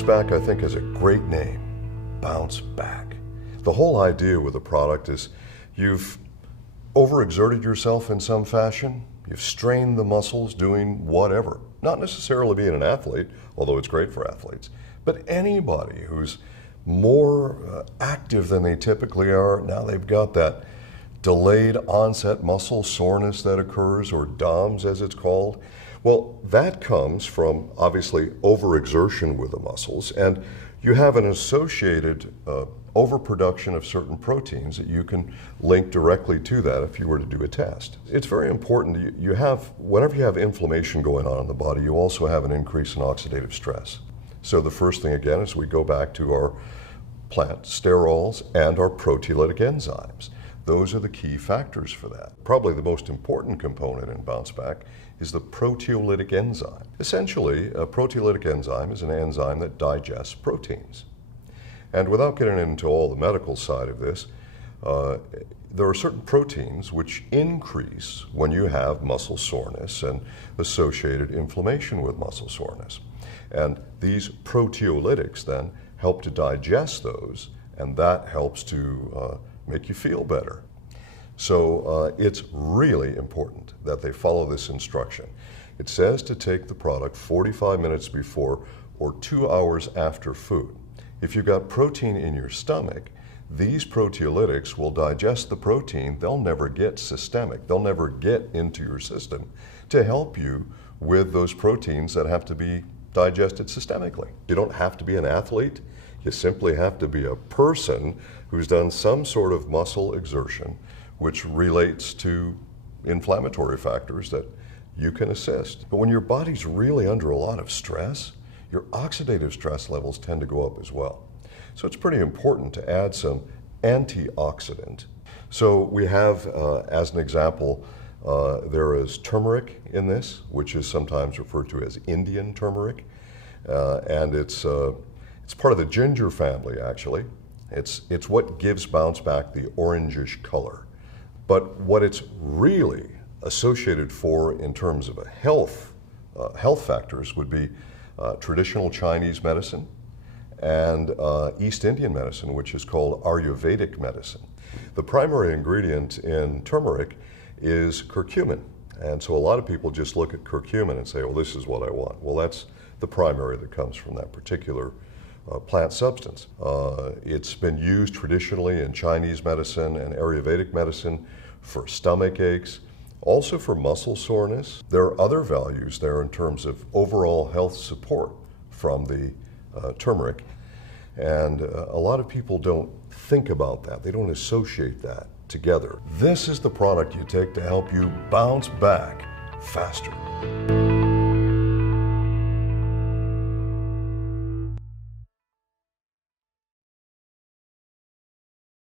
BounceBack, I think, is a great name, BounceBack. The whole idea with the product is you've overexerted yourself in some fashion, you've strained the muscles doing whatever, not necessarily being an athlete, although it's great for athletes, but anybody who's more active than they typically are. Now they've got that delayed onset muscle soreness that occurs, or DOMS as it's called. Well, that comes from obviously overexertion with the muscles, and you have an associated overproduction of certain proteins that you can link directly to that if you were to do a test. It's very important. Whenever you have inflammation going on in the body, you also have an increase in oxidative stress. So the first thing again is we go back to our plant sterols and our proteolytic enzymes. Those are the key factors for that. Probably the most important component in BounceBack is the proteolytic enzyme. Essentially, a proteolytic enzyme is an enzyme that digests proteins. And without getting into all the medical side of this, there are certain proteins which increase when you have muscle soreness and associated inflammation with muscle soreness. And these proteolytics then help to digest those, and that helps to make you feel better. So it's really important that they follow this instruction. It says to take the product 45 minutes before or 2 hours after food. If you've got protein in your stomach, these proteolytics will digest the protein. They'll never get systemic. They'll never get into your system to help you with those proteins that have to be digested systemically. You don't have to be an athlete. You simply have to be a person who's done some sort of muscle exertion which relates to inflammatory factors that you can assist. But when your body's really under a lot of stress, your oxidative stress levels tend to go up as well. So it's pretty important to add some antioxidant. So we have, as an example, there is turmeric in this, which is sometimes referred to as Indian turmeric. And it's part of the ginger family, actually. It's what gives BounceBack the orangish color. But what it's really associated for in terms of a health factors would be traditional Chinese medicine and East Indian medicine, which is called Ayurvedic medicine. The primary ingredient in turmeric is curcumin. And so a lot of people just look at curcumin and say, well, this is what I want. Well, that's the primary that comes from that particular plant substance. It's been used traditionally in Chinese medicine and Ayurvedic medicine for stomach aches, also for muscle soreness. There are other values there in terms of overall health support from the turmeric. And a lot of people don't think about that. They don't associate that together. This is the product you take to help you bounce back faster.